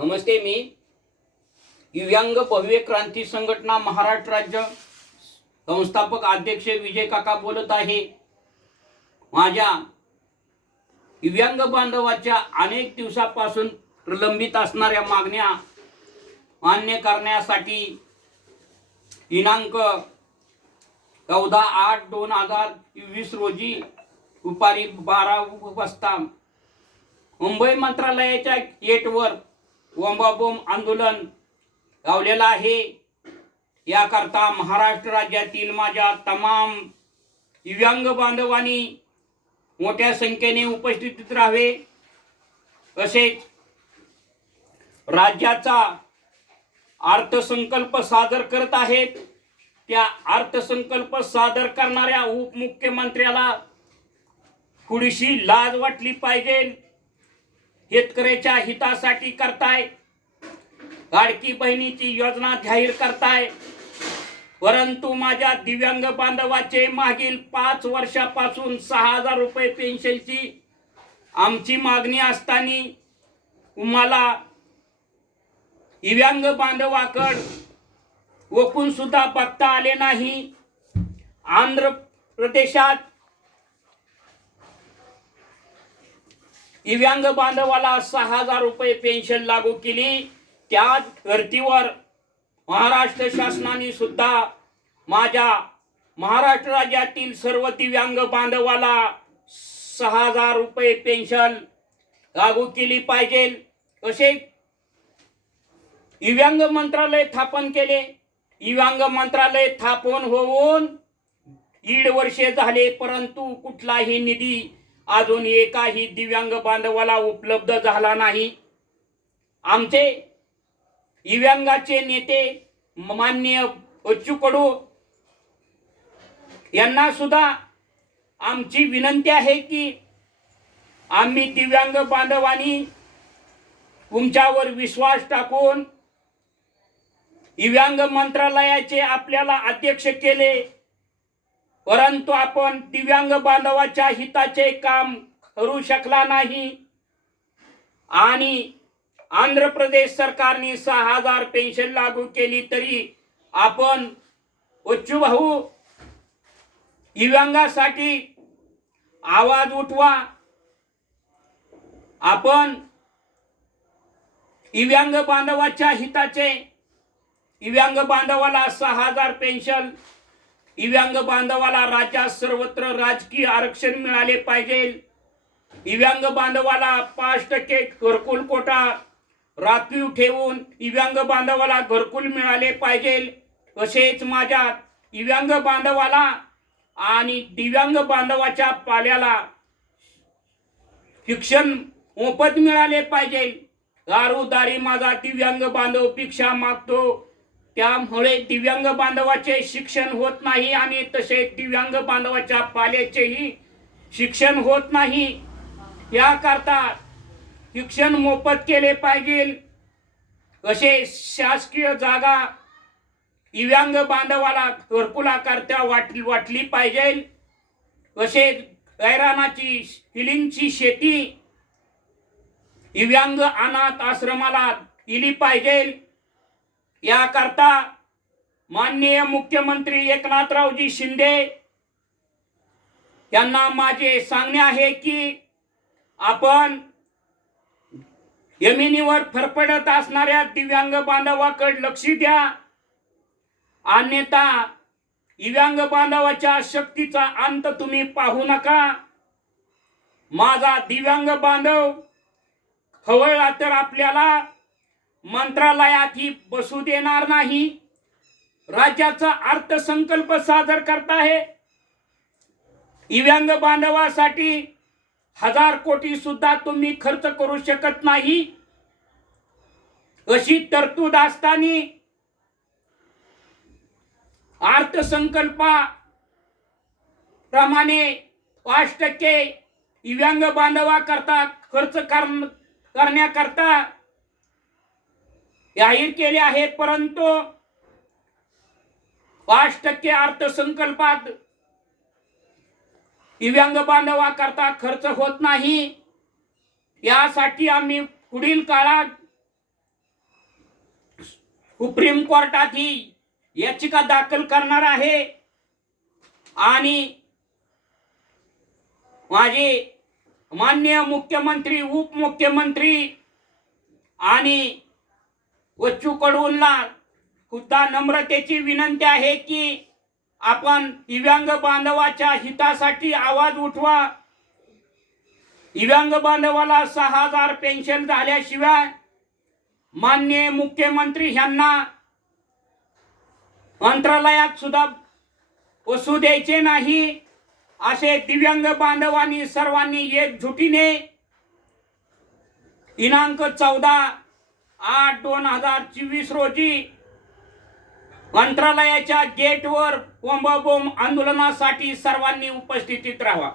नमस्ते मी दिव्यांग भव्य क्रांती संघटना महाराष्ट्र राज्य संस्थापक अध्यक्ष विजय काका बोलत आहे. माझ्या दिव्यांग बांधवाच्या अनेक दिवसापासून प्रलंबित असणाऱ्या मागण्या मान्य करण्यासाठी दिनांक चौदा आठ दोन हजार वीस रोजी दुपारी बारा वाजता मुंबई मंत्रालयाच्या गेटवर बोंबाबोंब आंदोलन लावलेलं आहे. याकरता महाराष्ट्र राज्यातील माझ्या तमाम दिव्यांग बांधवांनी मोठ्या संख्येने उपस्थित राहावे. तसेच राज्याचा अर्थसंकल्प सादर करत आहेत. त्या अर्थसंकल्प सादर करणाऱ्या उपमुख्यमंत्र्याला थोडीशी लाज वाटली पाहिजे. शेतकऱ्याच्या हितासाठी करताय. लाडकी बहिणीची योजना जाहीर करताय. परंतु माझ्या दिव्यांग बांधवाचे मागील पाच वर्षापासून सहा हजार रुपये पेन्शनची आमची मागणी असताना तुम्हाला दिव्यांग बांधवाकड वकून सुद्धा बघता आले नाही. आंध्र प्रदेशात दिव्यांग बांधवाला सहा हजार रुपये पेन्शन लागू केली. त्या धर्तीवर महाराष्ट्र शासनाने सुद्धा माझ्या महाराष्ट्र राज्यातील सर्व दिव्यांग बांधवाला सहा हजार रुपये पेन्शन लागू केली पाहिजे. असे दिव्यांग मंत्रालय स्थापन केले. दिव्यांग मंत्रालय स्थापन होऊन दीड वर्षे झाले परंतु कुठलाही निधी अजून एकाही दिव्यांग बांधवाला उपलब्ध झाला नाही. आमचे दिव्यांगाचे नेते मान्य बच्चू कडू यांना सुद्धा आमची विनंती आहे की आम्ही दिव्यांग बांधवांनी तुमच्यावर विश्वास टाकून दिव्यांग मंत्रालयाचे आपल्याला अध्यक्ष केले. परंतु आपण दिव्यांग बांधवाच्या हिताचे काम करू शकला नाही. आणि आंध्र प्रदेश सरकारने सहा हजार पेन्शन लागू केली तरी आपण बच्चू भाऊ दिव्यांगासाठी आवाज उठवा. आपण दिव्यांग बांधवाच्या हिताचे दिव्यांग बांधवाला सहा हजार पेन्शन दिव्यांग बांधवाला राज्यात सर्वत्र राजकीय आरक्षण मिळाले पाहिजे. दिव्यांग बांधवाला पाच टक्के घरकुल कोटा राखीव ठेवून दिव्यांग बांधवाला घरकुल मिळाले पाहिजे. तसेच माझ्या दिव्यांग बांधवाला आणि दिव्यांग बांधवाच्या पाल्याला शिक्षण मोफत मिळाले पाहिजे. दारोदारी माझा दिव्यांग बांधव भिक्षा मागतो. त्यामुळे दिव्यांग बांधवाचे शिक्षण होत नाही आणि तसे दिव्यांग बांधवाच्या पाल्याचेही शिक्षण होत नाही. याकरता शिक्षण मोफत केले पाहिजे. असे शासकीय जागा दिव्यांग बांधवाला घरकुलाकरता वाटली वाटली पाहिजे. असे गैरानाची हिलिंगची शेती दिव्यांग अनाथ आश्रमाला दिली पाहिजे. याकरता माननीय मुख्यमंत्री एकनाथरावजी शिंदे यांना माझे सांगणे आहे की आपण जमिनीवर फरफडत असणाऱ्या दिव्यांग बांधवाकडे लक्ष द्या. अन्यथा दिव्यांग बांधवाच्या शक्तीचा अंत तुम्ही पाहू नका. माझा दिव्यांग बांधव खवळला तर आपल्याला मंत्रालयातही बसू देणार नाही. राज्याचा अर्थसंकल्प सादर करत आहे. दिव्यांग बांधवासाठी हजार कोटी सुद्धा तुम्ही खर्च करू शकत नाही. अशी तरतूद असताना अर्थसंकल्पा प्रमाणे पाच टक्के दिव्यांग बांधवा करता खर्च कर- करण्याकरता जाहीर केले आहे परंतु पाच टक्के अर्थसंकल्पात दिव्यांग बांधवाकरता खर्च होत नाही. यासाठी आम्ही पुढील काळात सुप्रीम कोर्टात ही याचिका दाखल करणार आहे. आणि माझे माननीय मुख्यमंत्री उपमुख्यमंत्री आणि वच्चू कडूंना सुद्धा नम्रतेची विनंती आहे की आपण दिव्यांग बांधवाच्या हितासाठी आवाज उठवा. दिव्यांग बांधवाला सहा हजार पेन्शन झाल्याशिवाय मान्य मुख्यमंत्री यांना मंत्रालयात सुद्धा बसू द्यायचे नाही असे दिव्यांग बांधवांनी सर्वांनी एकजुटीने दिनांक चौदा आठ दोन हजार चोवीस रोजी मंत्रालयाच्या गेटवर बोंबाबोंब आंदोलनासाठी सर्वांनी उपस्थितीत राहावा.